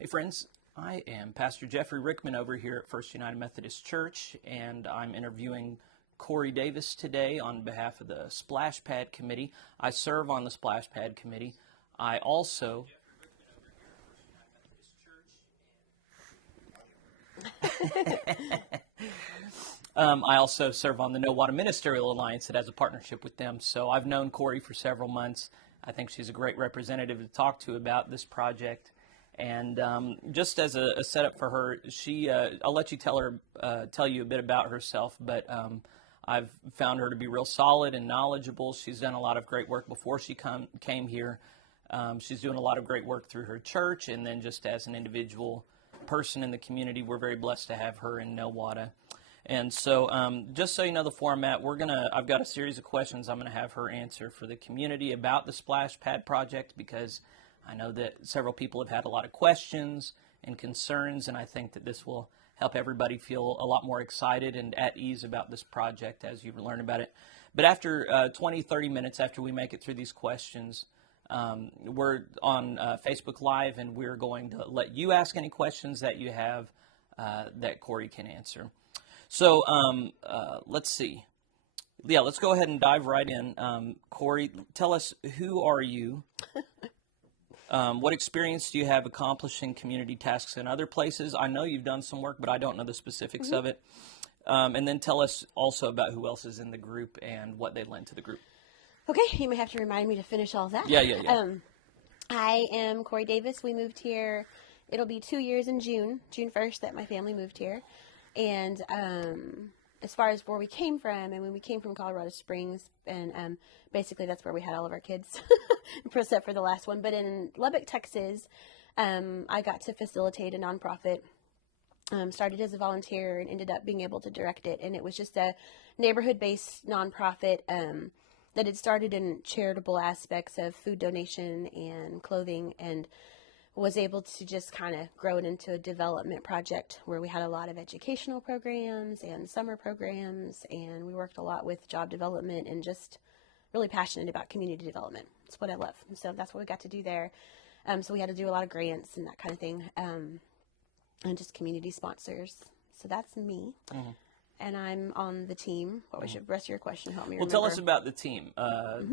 Hey friends, I am Pastor Jeffrey Rickman over here at First United Methodist Church, and I'm interviewing Cori Davis today on behalf of the Splash Pad Committee. I serve on the Splash Pad Committee. I also... I also serve on the Nowata Ministerial Alliance that has a partnership with them. So I've known Cori for several months. I think she's a great representative to talk to about this project. And just as a setup for her, I'll let you tell you a bit about herself, but I've found her to be real solid and knowledgeable. She's done a lot of great work before she came here. She's doing a lot of great work through her church, and then just as an individual person in the community, we're very blessed to have her in Nowata. And so just so you know the format, I've got a series of questions I'm going to have her answer for the community about the Splash Pad project, because I know that several people have had a lot of questions and concerns, and I think that this will help everybody feel a lot more excited and at ease about this project as you learn about it. But after 20, 30 minutes after we make it through these questions, we're on Facebook Live, and we're going to let you ask any questions that you have that Cori can answer. So let's see. Yeah, let's go ahead and dive right in. Cori, tell us, who are you? What experience do you have accomplishing community tasks in other places? I know you've done some work, but I don't know the specifics of it. And then tell us also about who else is in the group and what they lend to the group. Okay, you may have to remind me to finish all that. Yeah. I am Cori Davis. We moved here. It'll be 2 years in June 1st, that my family moved here. And as far as where we came from, and when we came from Colorado Springs, and basically that's where we had all of our kids, except for the last one. But in Lubbock, Texas, I got to facilitate a nonprofit. Started as a volunteer and ended up being able to direct it. And it was just a neighborhood-based nonprofit that had started in charitable aspects of food donation and clothing, and was able to just kind of grow it into a development project where we had a lot of educational programs and summer programs, and we worked a lot with job development and just really passionate about community development. It's what I love. And so that's what we got to do there. So we had to do a lot of grants and that kind of thing, and just community sponsors. So that's me. Mm-hmm. And I'm on the team. What was the rest of your question? Help me remember. Well, tell us about the team,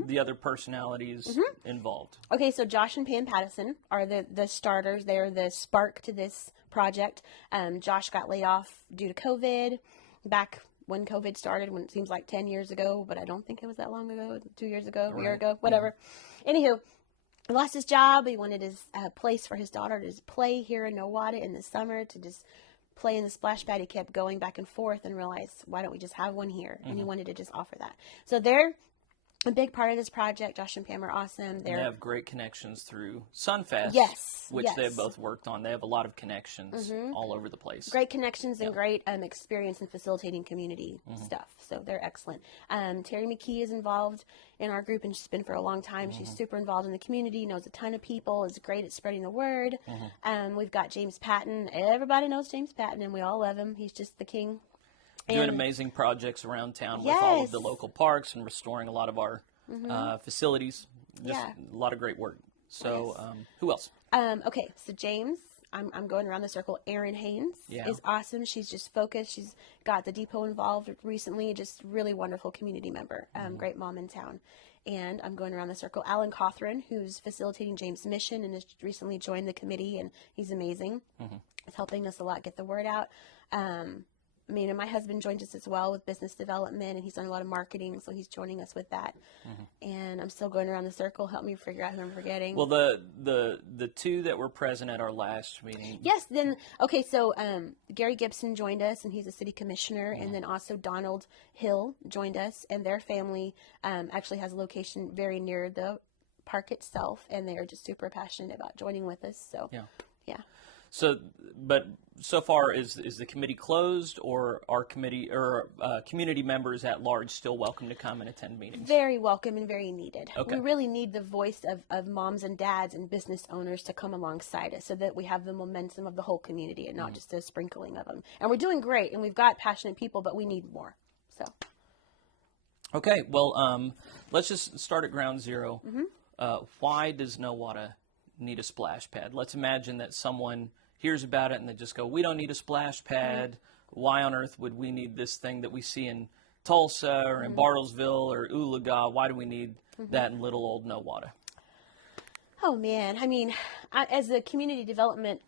the other personalities involved. Okay, so Josh and Pam Pattison are the starters. They're the spark to this project. Josh got laid off due to COVID back when COVID started, when it seems like 10 years ago, but I don't think it was that long ago, 2 years ago, a year ago, whatever. Anywho, he lost his job. He wanted his place for his daughter to play here in Nowata in the summer, to just play in the splash pad. He kept going back and forth and realized, why don't we just have one here? And he wanted to just offer that. So they're a big part of this project. Josh and Pam are awesome. They have great connections through Sunfest, which they've both worked on. They have a lot of connections all over the place. Great connections and great experience in facilitating community stuff. So they're excellent. Terry McKee is involved in our group, and she's been for a long time. She's super involved in the community, knows a ton of people, is great at spreading the word. We've got James Patton. Everybody knows James Patton, and we all love him. He's just the king. Doing amazing projects around town with all of the local parks and restoring a lot of our facilities. Just a lot of great work. So who else? Okay, so James, I'm going around the circle. Erin Haynes is awesome. She's just focused. She's got the depot involved recently. Just really wonderful community member. Great mom in town. And I'm going around the circle. Alan Cothran, who's facilitating James' mission and has recently joined the committee, and he's amazing. He's helping us a lot get the word out. And my husband joined us as well with business development, and he's done a lot of marketing, so he's joining us with that. And I'm still going around the circle. Help me figure out who I'm forgetting. Well, the two that were present at our last meeting. Yes. Then so Gary Gibson joined us, and he's a city commissioner, and then also Donald Hill joined us, and their family actually has a location very near the park itself, and they are just super passionate about joining with us. So yeah. So, but so far, is the committee closed, or are committee or community members at large still welcome to come and attend meetings? Very welcome and very needed. Okay. We really need the voice of moms and dads and business owners to come alongside us, so that we have the momentum of the whole community and not just a sprinkling of them. And we're doing great, and we've got passionate people, but we need more. So. Okay. Well, let's just start at ground zero. Why does Nowata need a splash pad. Let's imagine that someone hears about it and they just go, we don't need a splash pad. Why on earth would we need this thing that we see in Tulsa or in Bartlesville or Oolaga? Why do we need that in little old Nowata? Oh man, I mean, as a community development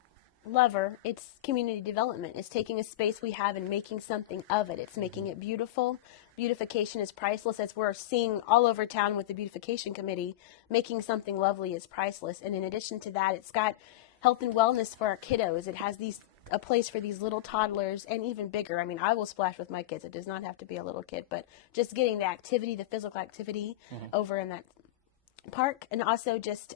lover, it's community development. It's taking a space we have and making something of it. It's making it beautiful. Beautification is priceless, as we're seeing all over town with the beautification committee. Making something lovely is priceless. And in addition to that, it's got health and wellness for our kiddos. It has a place for these little toddlers and even bigger. I mean, I will splash with my kids. It does not have to be a little kid, but just getting the activity, the physical activity over in that park, and also just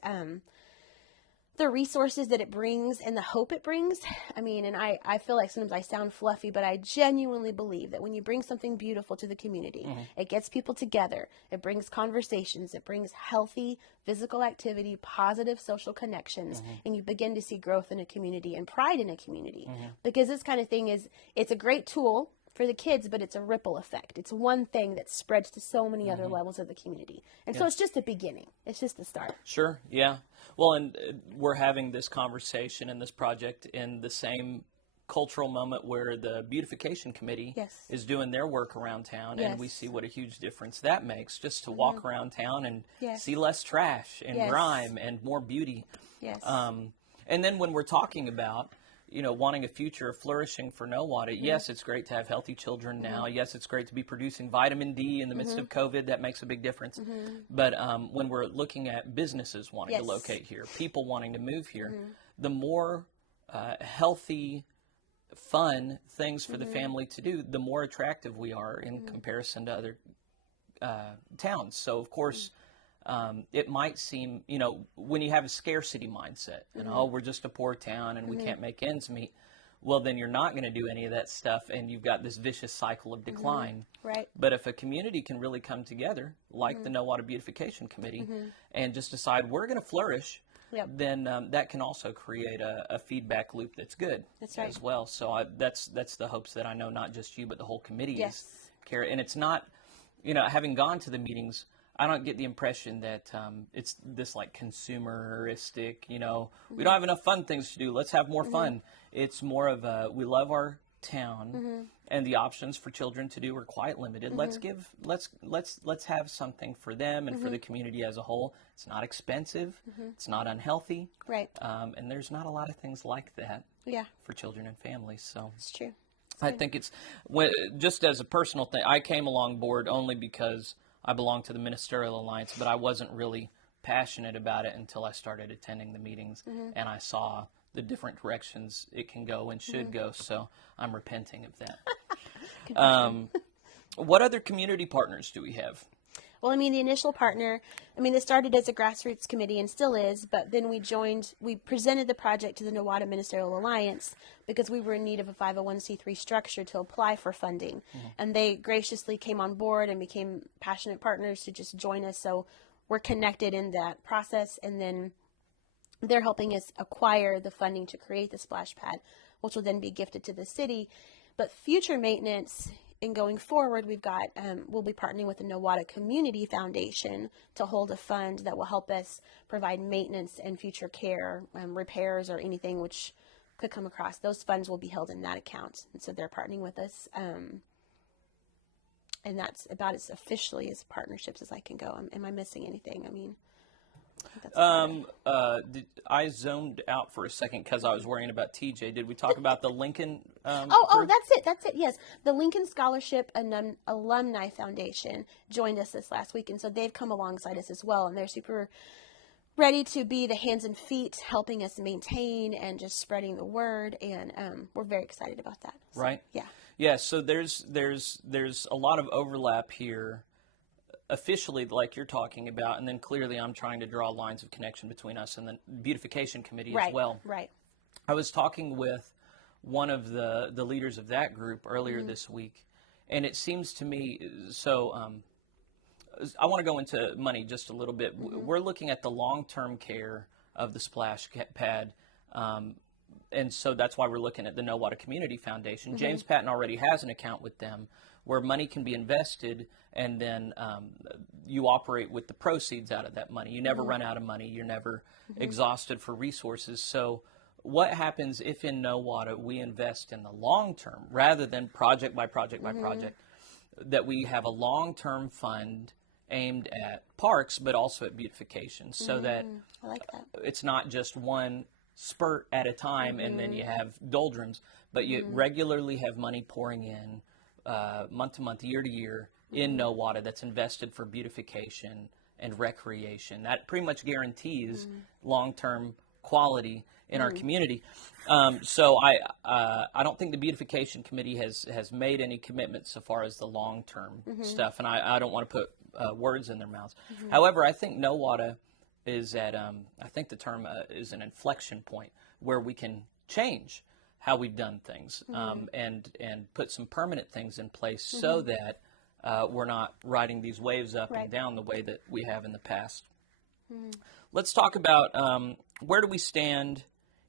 the resources that it brings and the hope it brings. I mean, and I feel like sometimes I sound fluffy, but I genuinely believe that when you bring something beautiful to the community, it gets people together, it brings conversations, it brings healthy physical activity, positive social connections, and you begin to see growth in a community and pride in a community. Because this kind of thing it's a great tool for the kids, but it's a ripple effect. It's one thing that spreads to so many other levels of the community. And so it's just the beginning. It's just the start. Sure, yeah. Well, and we're having this conversation and this project in the same cultural moment where the beautification committee is doing their work around town, and we see what a huge difference that makes just to walk around town and see less trash and grime and more beauty. And then when we're talking about wanting a future of flourishing for Nowata, yes, it's great to have healthy children now. Yes, it's great to be producing vitamin D in the midst of COVID. That makes a big difference. But when we're looking at businesses wanting to locate here, people wanting to move here, the more healthy, fun things for the family to do, the more attractive we are in comparison to other towns. So, of course, it might seem, when you have a scarcity mindset, and we're just a poor town and we can't make ends meet, well, then you're not going to do any of that stuff, and you've got this vicious cycle of decline. Right. But if a community can really come together, like the Nowata Beautification Committee, and just decide we're going to flourish, then that can also create a feedback loop that's good as well. So that's the hopes that I know not just you, but the whole committee is carrying. And it's not, having gone to the meetings, I don't get the impression that it's this like consumeristic, we don't have enough fun things to do, let's have more fun. It's more of we love our town and the options for children to do are quite limited. Let's have something for them and for the community as a whole. It's not expensive, it's not unhealthy. Right. And there's not a lot of things like that for children and families. So it's true. I think it's just as a personal thing, I came along board only because I belong to the Ministerial Alliance, but I wasn't really passionate about it until I started attending the meetings and I saw the different directions it can go and should go. So I'm repenting of that. What other community partners do we have? Well, I mean, the initial partner, this started as a grassroots committee and still is, but then we presented the project to the Nowata Ministerial Alliance because we were in need of a 501c3 structure to apply for funding. And they graciously came on board and became passionate partners to just join us. So we're connected in that process, and then they're helping us acquire the funding to create the splash pad, which will then be gifted to the city. But future maintenance, and going forward, we'll be partnering with the Nowata Community Foundation to hold a fund that will help us provide maintenance and future care, repairs, or anything which could come across. Those funds will be held in that account, and so they're partnering with us. And that's about as officially as partnerships as I can go. Am I missing anything? I zoned out for a second because I was worrying about TJ. Did we talk about the Lincoln? That's it. Yes, the Lincoln Scholarship Alumni Foundation joined us this last week, and so they've come alongside us as well, and they're super ready to be the hands and feet helping us maintain and just spreading the word, and we're very excited about that. So, right. Yeah. So there's a lot of overlap here. Officially, like you're talking about, and then clearly I'm trying to draw lines of connection between us and the beautification committee as well. Right. I was talking with one of the leaders of that group earlier this week, and it seems to me, I want to go into money just a little bit. We're looking at the long-term care of the splash pad. and so that's why we're looking at the Nowata Community Foundation. James Patton already has an account with them where money can be invested, and then you operate with the proceeds out of that money. You never run out of money. You're never exhausted for resources. So what happens if in Nowata we invest in the long term rather than project by project by project, that we have a long-term fund aimed at parks but also at beautification, so that I like that. it's not just one spurt at a time and then you have doldrums, but you regularly have money pouring in month to month, year to year in Nowata that's invested for beautification and recreation. That pretty much guarantees long-term quality in our community. So I don't think the beautification committee has made any commitments so far as the long-term stuff, and I don't want to put words in their mouths. However, I think Nowata is at, I think the term is an inflection point where we can change how we've done things, and put some permanent things in place so that we're not riding these waves up and down the way that we have in the past. Let's talk about where do we stand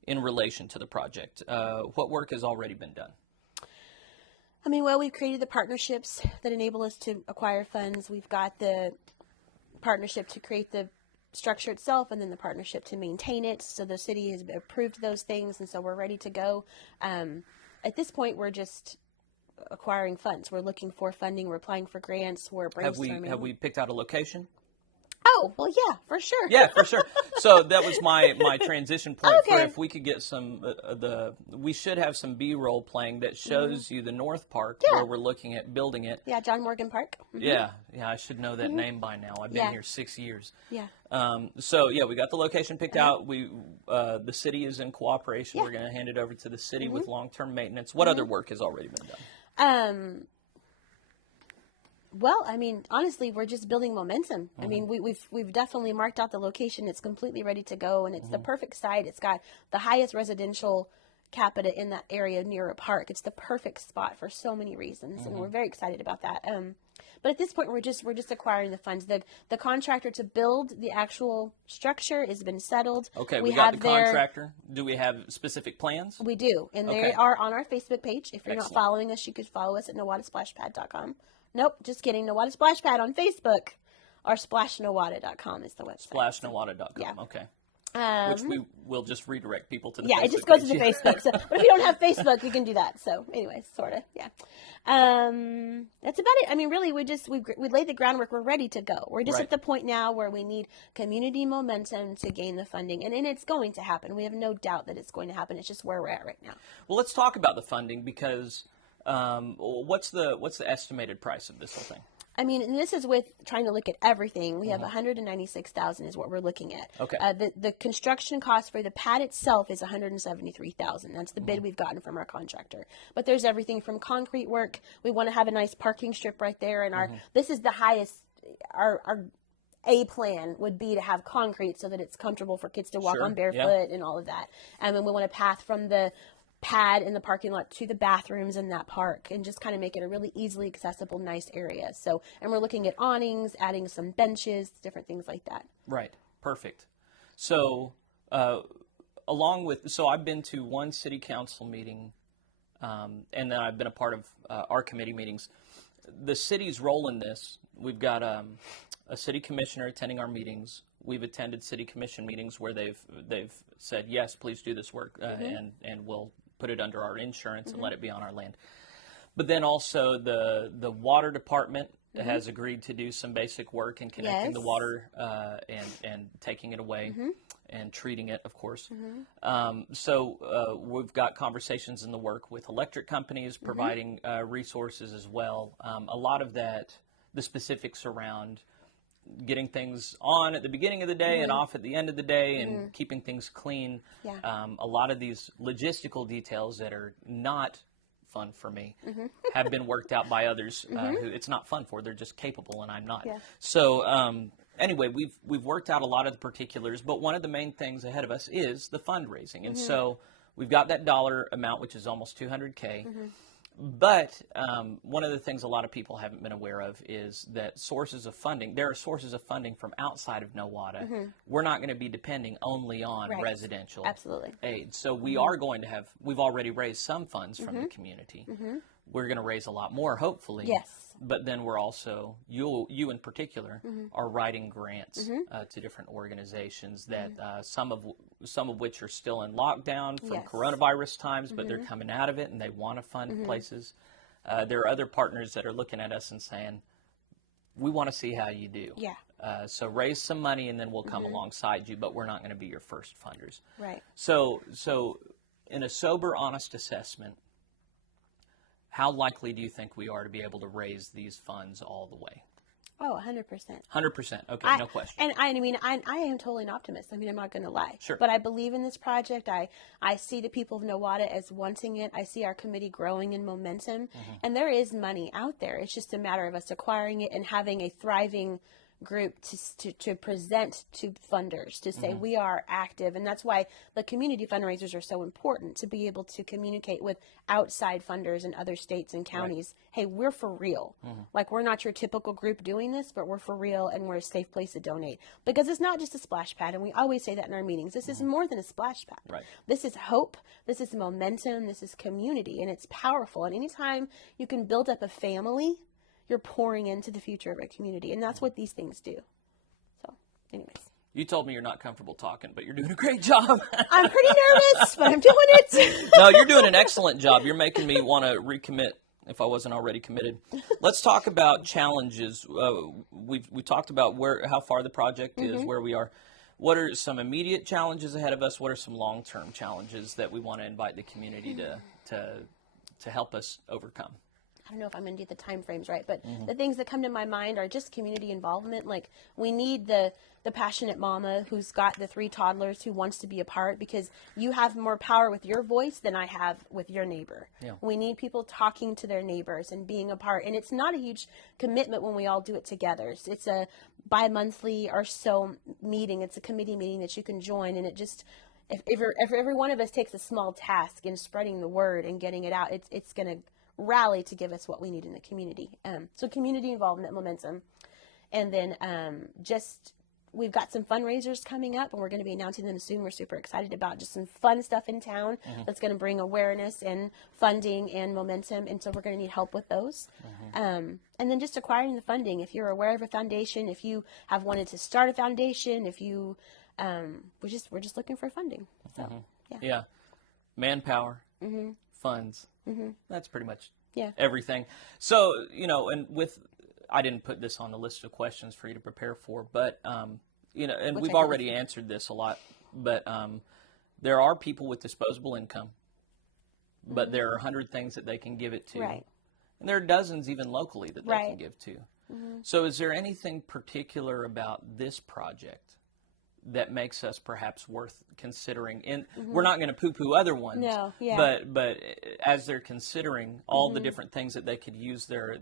in relation to the project? What work has already been done? I mean, well, we've created the partnerships that enable us to acquire funds. We've got the partnership to create the structure itself, and then the partnership to maintain it. So the city has approved those things, and so we're ready to go. At this point, we're just acquiring funds. We're looking for funding. We're applying for grants. We're brainstorming. Have we picked out a location? Oh, well, yeah, for sure. Yeah, for sure. So that was my transition point for Okay. if we could get some, we should have some B-roll playing that shows you the North Park where we're looking at building it. Yeah, John Morgan Park. Yeah, I should know that name by now. I've been here 6 years. Yeah. So yeah, we got the location picked out. The city is in cooperation. We're going to hand it over to the city with long-term maintenance. What other work has already been done? Well, I mean, honestly, we're just building momentum. I mean, we've definitely marked out the location. It's completely ready to go, and it's the perfect site. It's got the highest residential capita in that area near a park. It's the perfect spot for so many reasons, and we're very excited about that. But at this point, we're just acquiring the funds. The contractor to build the actual structure has been settled. Okay, we got the contractor. Do we have specific plans? We do, and they are on our Facebook page. If you're not following us, you could follow us at nowatasplashpad.com. Nope, just kidding. Nowata Splashpad on Facebook, or splashnowata.com is the website. Splashnowata.com. Yeah. Okay. Which we will just redirect people to the yeah, Facebook it just goes page. to the Facebook. So, but if you don't have Facebook, you can do that. So, anyways, sort of, yeah. That's about it. I mean, really, we laid the groundwork. We're ready to go. We're just at the point now where we need community momentum to gain the funding, and it's going to happen. We have no doubt that it's going to happen. It's just where we're at right now. Well, let's talk about the funding, because what's the estimated price of this whole thing? I mean, and this is with trying to look at everything. We have $196,000 is what we're looking at. Okay. The construction cost for the pad itself is $173,000. That's the bid we've gotten from our contractor. But there's everything from concrete work. We want to have a nice parking strip right there, and this is the highest. Our A plan would be to have concrete so that it's comfortable for kids to walk on barefoot and all of that. And then we want a path from the pad in the parking lot to the bathrooms in that park, and just kind of make it a really easily accessible, nice area. So, and we're looking at awnings, adding some benches, different things like that. Right. Perfect. So, so I've been to one city council meeting, and then I've been a part of our committee meetings. The city's role in this, we've got a city commissioner attending our meetings. We've attended city commission meetings where they've said, yes, please do this work, and we'll put it under our insurance and let it be on our land. But then also the water department has agreed to do some basic work in connecting the water and taking it away and treating it, of course. So we've got conversations in the work with electric companies, providing resources as well. A lot of that, the specifics around getting things on at the beginning of the day and off at the end of the day, and keeping things clean. A lot of these logistical details that are not fun for me have been worked out by others who it's not fun for. They're just capable, and I'm not. So anyway, we've worked out a lot of the particulars, but one of the main things ahead of us is the fundraising. And so we've got that dollar amount, which is almost $200K. But one of the things a lot of people haven't been aware of is that there are sources of funding from outside of Nowata. We're not going to be depending only on Right. residential Absolutely. aid. So we've already raised some funds from the community. We're going to raise a lot more, hopefully. Yes. But then we're also, you in particular, are writing grants to different organizations that some of which are still in lockdown from Yes. coronavirus times, but they're coming out of it and they want to fund places. There are other partners that are looking at us and saying, we want to see how you do. Yeah. So raise some money and then we'll come alongside you, but we're not going to be your first funders. Right. So in a sober, honest assessment, how likely do you think we are to be able to raise these funds all the way? Oh, 100%. 100%. Okay, no question. And I mean, I am totally an optimist. I mean, I'm not going to lie. Sure. But I believe in this project. I see the people of Nowata as wanting it. I see our committee growing in momentum. And there is money out there. It's just a matter of us acquiring it and having a thriving group to present to funders, to say we are active. And that's why the community fundraisers are so important, to be able to communicate with outside funders in other states and counties. Right. Hey, we're for real. Like, we're not your typical group doing this, but we're for real, and we're a safe place to donate. Because it's not just a splash pad, and we always say that in our meetings. This is more than a splash pad. Right. This is hope. This is momentum. This is community, and it's powerful. And anytime you can build up a family, you're pouring into the future of a community, and that's what these things do. So, anyways. You told me you're not comfortable talking, but you're doing a great job. I'm pretty nervous, but I'm doing it. No, you're doing an excellent job. You're making me want to recommit if I wasn't already committed. Let's talk about challenges. We talked about how far the project is, where we are. What are some immediate challenges ahead of us? What are some long-term challenges that we want to invite the community to help us overcome? I don't know if I'm going to do the time frames right, but the things that come to my mind are just community involvement. Like, we need the passionate mama who's got the 3 toddlers who wants to be a part, because you have more power with your voice than I have with your neighbor. Yeah. We need people talking to their neighbors and being a part. And it's not a huge commitment when we all do it together. It's a bi-monthly or so meeting. It's a committee meeting that you can join, and it just... If every one of us takes a small task in spreading the word and getting it out, it's going to rally to give us what we need in the community. So community involvement, momentum. And then we've got some fundraisers coming up, and we're going to be announcing them soon. We're super excited about just some fun stuff in town that's going to bring awareness and funding and momentum, and so we're going to need help with those. And then just acquiring the funding. If you're aware of a foundation, if you have wanted to start a foundation, if you we're just looking for funding. So yeah, manpower, funds. That's pretty much everything. So, and I didn't put this on the list of questions for you to prepare for, but, and we've already answered this a lot, but there are people with disposable income, but there are 100 things that they can give it to. Right. And there are dozens even locally that they can give to. So is there anything particular about this project that makes us perhaps worth considering? And we're not going to poo-poo other ones, but as they're considering all the different things that they could use their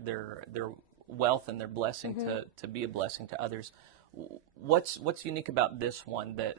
wealth and their blessing to be a blessing to others, what's unique about this one that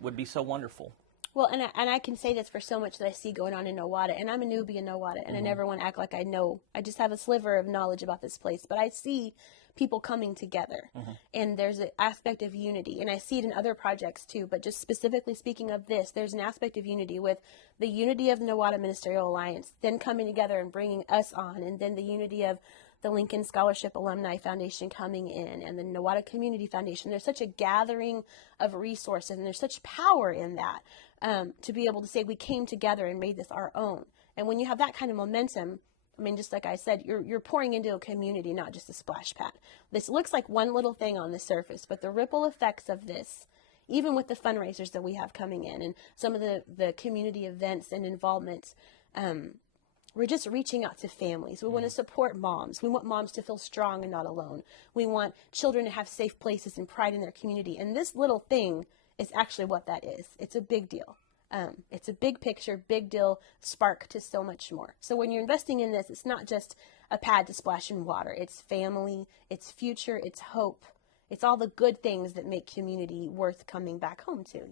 would be so wonderful? Well, and I can say this for so much that I see going on in Nowata, and I'm a newbie in Nowata, and I never want to act like I know. I just have a sliver of knowledge about this place, but I see people coming together, and there's an aspect of unity, and I see it in other projects too, but just specifically speaking of this, there's an aspect of unity with the unity of the Nowata Ministerial Alliance, then coming together and bringing us on, and then the unity of the Lincoln Scholarship Alumni Foundation coming in, and the Nowata Community Foundation. There's such a gathering of resources, and there's such power in that, to be able to say we came together and made this our own. And when you have that kind of momentum, I mean, just like I said, you're pouring into a community, not just a splash pad. This looks like one little thing on the surface, but the ripple effects of this, even with the fundraisers that we have coming in and some of the community events and involvements, we're just reaching out to families. We want to support moms. We want moms to feel strong and not alone. We want children to have safe places and pride in their community. And this little thing is actually what that is. It's a big deal. It's a big picture, big deal, spark to so much more. So when you're investing in this, it's not just a pad to splash in water. It's family, it's future, it's hope. It's all the good things that make community worth coming back home to,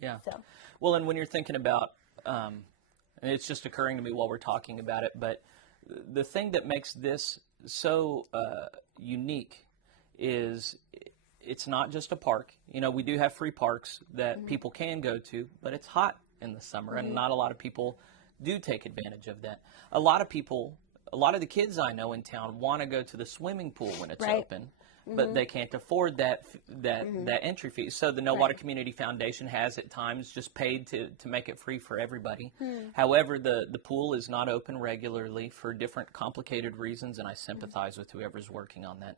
Yeah. So. Well, and when you're thinking about, and it's just occurring to me while we're talking about it, but the thing that makes this so unique is it's not just a park. You know, we do have free parks that people can go to, but it's hot in the summer, and not a lot of people do take advantage of that. A lot of the kids I know in town want to go to the swimming pool when it's open, but they can't afford that entry fee. So the Nowata Community Foundation has at times just paid to make it free for everybody. However, the pool is not open regularly for different complicated reasons, and I sympathize with whoever's working on that.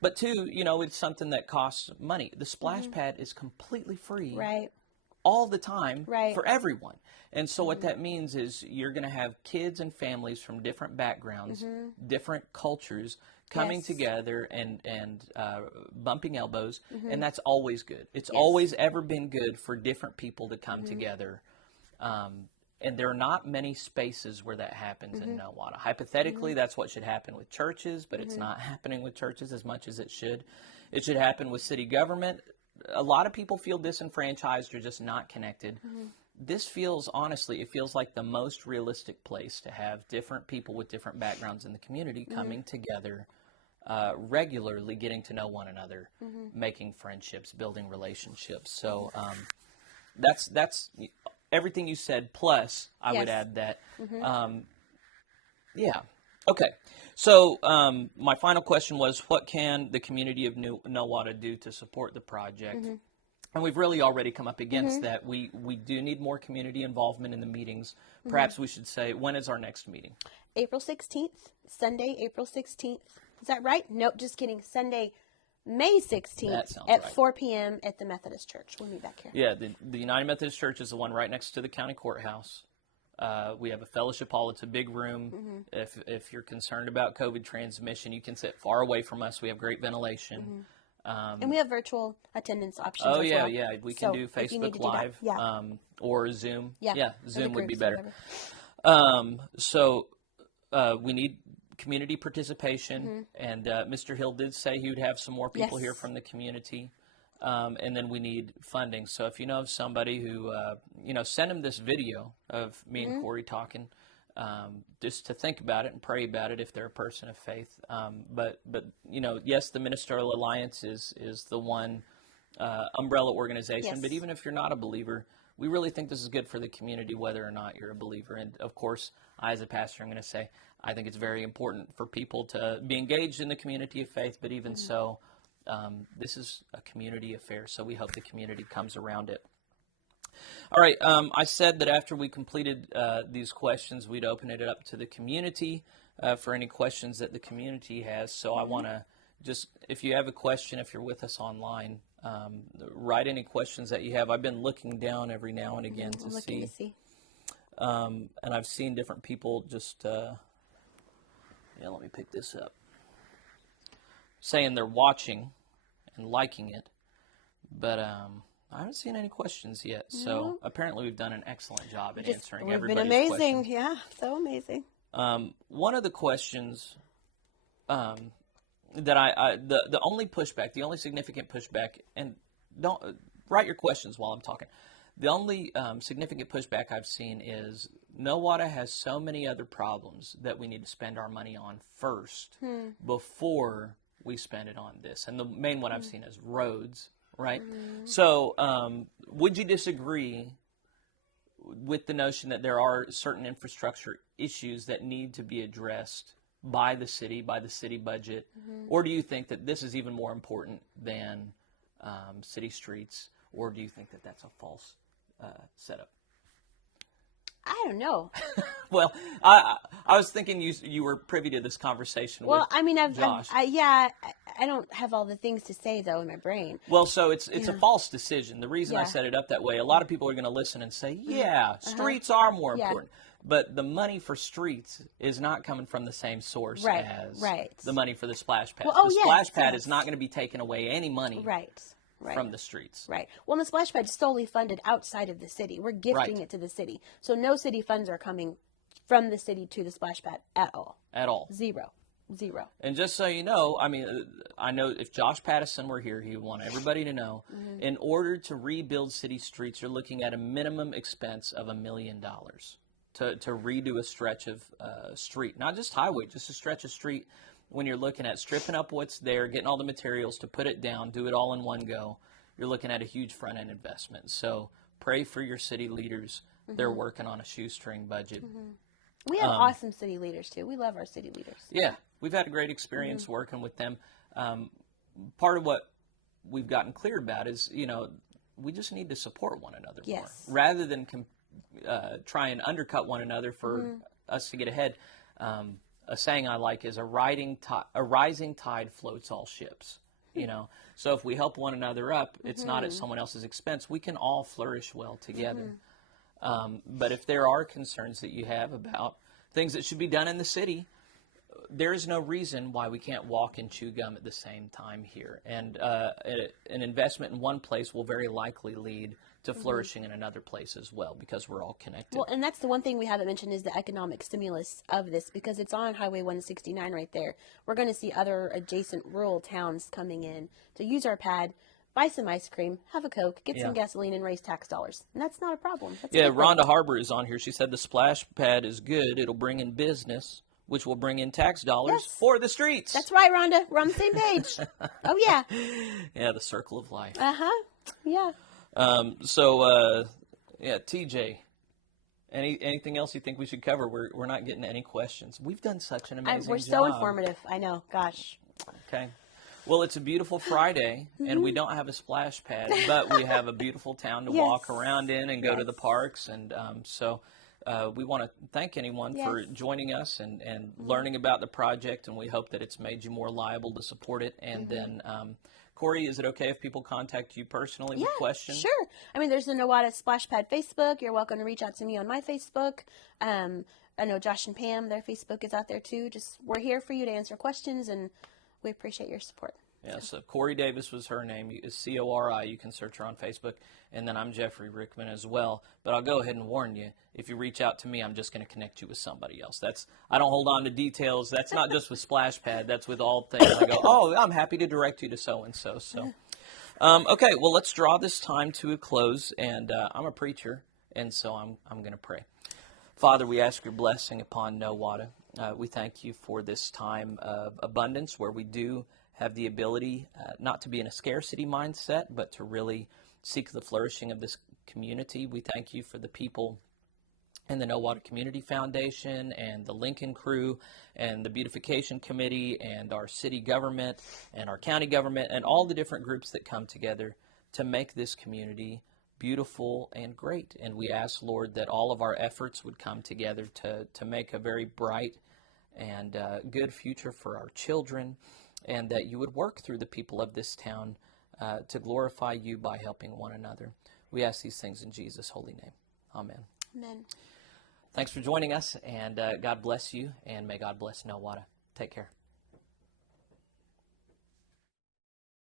But two, you know, it's something that costs money. The splash pad is completely free all the time for everyone. And so what that means is you're going to have kids and families from different backgrounds, different cultures coming together and bumping elbows, and that's always good. It's always ever been good for different people to come together. And there are not many spaces where that happens in Nowata. Hypothetically, that's what should happen with churches, but it's not happening with churches as much as it should. It should happen with city government. A lot of people feel disenfranchised or just not connected. This feels, honestly, it feels like the most realistic place to have different people with different backgrounds in the community coming together regularly, getting to know one another, making friendships, building relationships. So that's everything you said, plus I would add that. Okay. So my final question was, what can the community of Nowata do to support the project? And we've really already come up against that. We do need more community involvement in the meetings. Perhaps we should say, when is our next meeting? April 16th, Sunday, April 16th. Is that right? Nope, just kidding. Sunday, May 16th at 4 p.m. at the Methodist Church. We'll meet back here. Yeah, the United Methodist Church is the one right next to the county courthouse. We have a fellowship hall. It's a big room. If you're concerned about COVID transmission, you can sit far away from us. We have great ventilation. And we have virtual attendance options as well. Yeah. We can do Facebook Live or Zoom. Zoom would be better. We need community participation, and Mr. Hill did say he would have some more people here from the community. And then we need funding. So if you know of somebody who, send them this video of me and Cori talking, just to think about it and pray about it if they're a person of faith. But yes, the Ministerial Alliance is the one umbrella organization. But even if you're not a believer, we really think this is good for the community, whether or not you're a believer. And of course, I as a pastor, I'm going to say, I think it's very important for people to be engaged in the community of faith. But even so, this is a community affair, so we hope the community comes around it. All right, I said that after we completed these questions, we'd open it up to the community for any questions that the community has. So I want to just, if you have a question, if you're with us online, write any questions that you have. I've been looking down every now and again to see. And I've seen different people just, let me pick this up, saying they're watching and liking it, but I haven't seen any questions yet. So apparently we've done an excellent job at answering everybody's questions. We've been amazing, so amazing. One of the questions that the only pushback, the only significant pushback, and don't write your questions while I'm talking. The only significant pushback I've seen is Nowata has so many other problems that we need to spend our money on first before we spend it on this. And the main one I've seen is roads, right? So would you disagree with the notion that there are certain infrastructure issues that need to be addressed by the city budget? Or do you think that this is even more important than city streets? Or do you think that that's a false setup? I don't know. Well, I was thinking you were privy to this conversation with Josh. I don't have all the things to say, though, in my brain. Well, so it's a false decision. The reason I set it up that way, a lot of people are going to listen and say, streets are more important. But the money for streets is not coming from the same source as the money for the splash pad. The splash pad is not going to be taking away any money from the streets. Right. Well, the splash pad is solely funded outside of the city. We're gifting it to the city. So no city funds are coming from the city to the splash pad at all. At all. Zero. And just so you know, I know if Josh Pattison were here, he would want everybody to know, in order to rebuild city streets, you're looking at a minimum expense of $1 million. to redo a stretch of street, not just highway, just a stretch of street. When you're looking at stripping up what's there, getting all the materials to put it down, do it all in one go, you're looking at a huge front-end investment. So pray for your city leaders. They're working on a shoestring budget. We have awesome city leaders, too. We love our city leaders. Yeah, we've had a great experience working with them. Part of what we've gotten clear about is, we just need to support one another more. Rather than try and undercut one another for us to get ahead. A saying I like is a rising tide floats all ships. So if we help one another up, it's not at someone else's expense. We can all flourish well together. But if there are concerns that you have about things that should be done in the city, there is no reason why we can't walk and chew gum at the same time here. And an investment in one place will very likely lead to flourishing in another place as well, because we're all connected. Well, and that's the one thing we haven't mentioned is the economic stimulus of this, because it's on Highway 169 right there. We're going to see other adjacent rural towns coming in to use our pad, buy some ice cream, have a Coke, get some gasoline, and raise tax dollars. And that's not a problem. That's Rhonda Harbour is on here. She said the splash pad is good. It'll bring in business, which will bring in tax dollars for the streets. That's right, Rhonda. We're on the same page. Oh, yeah. Yeah, the circle of life. Uh-huh. Yeah. TJ, anything else you think we should cover? We're not getting any questions. We've done such an amazing job. We're so informative. I know. Gosh. Okay. Well, it's a beautiful Friday, and we don't have a splash pad, but we have a beautiful town to walk around in and go to the parks. And we want to thank anyone for joining us and learning about the project, and we hope that it's made you more liable to support it. And then, Cori, is it okay if people contact you personally with questions? Sure. I mean, there's the Nowata Splash Pad Facebook. You're welcome to reach out to me on my Facebook. I know Josh and Pam, their Facebook is out there too. We're here for you to answer questions, and we appreciate your support. Yeah, so Cori Davis was her name. It's Cori. You can search her on Facebook. And then I'm Jeffrey Rickman as well. But I'll go ahead and warn you, if you reach out to me, I'm just going to connect you with somebody else. I don't hold on to details. That's not just with Splash Pad. That's with all things. I go, I'm happy to direct you to so-and-so. So, okay, well, let's draw this time to a close. And I'm a preacher, and so I'm going to pray. Father, we ask your blessing upon Nowata. We thank you for this time of abundance where we do have the ability not to be in a scarcity mindset, but to really seek the flourishing of this community. We thank you for the people in the Nowata Community Foundation and the Lincoln Crew and the Beautification Committee and our city government and our county government and all the different groups that come together to make this community beautiful and great. And we ask, Lord, that all of our efforts would come together to make a very bright and good future for our children, and that you would work through the people of this town to glorify you by helping one another. We ask these things in Jesus' holy name. Amen. Amen. Thanks for joining us, and God bless you, and may God bless Nowata. Take care.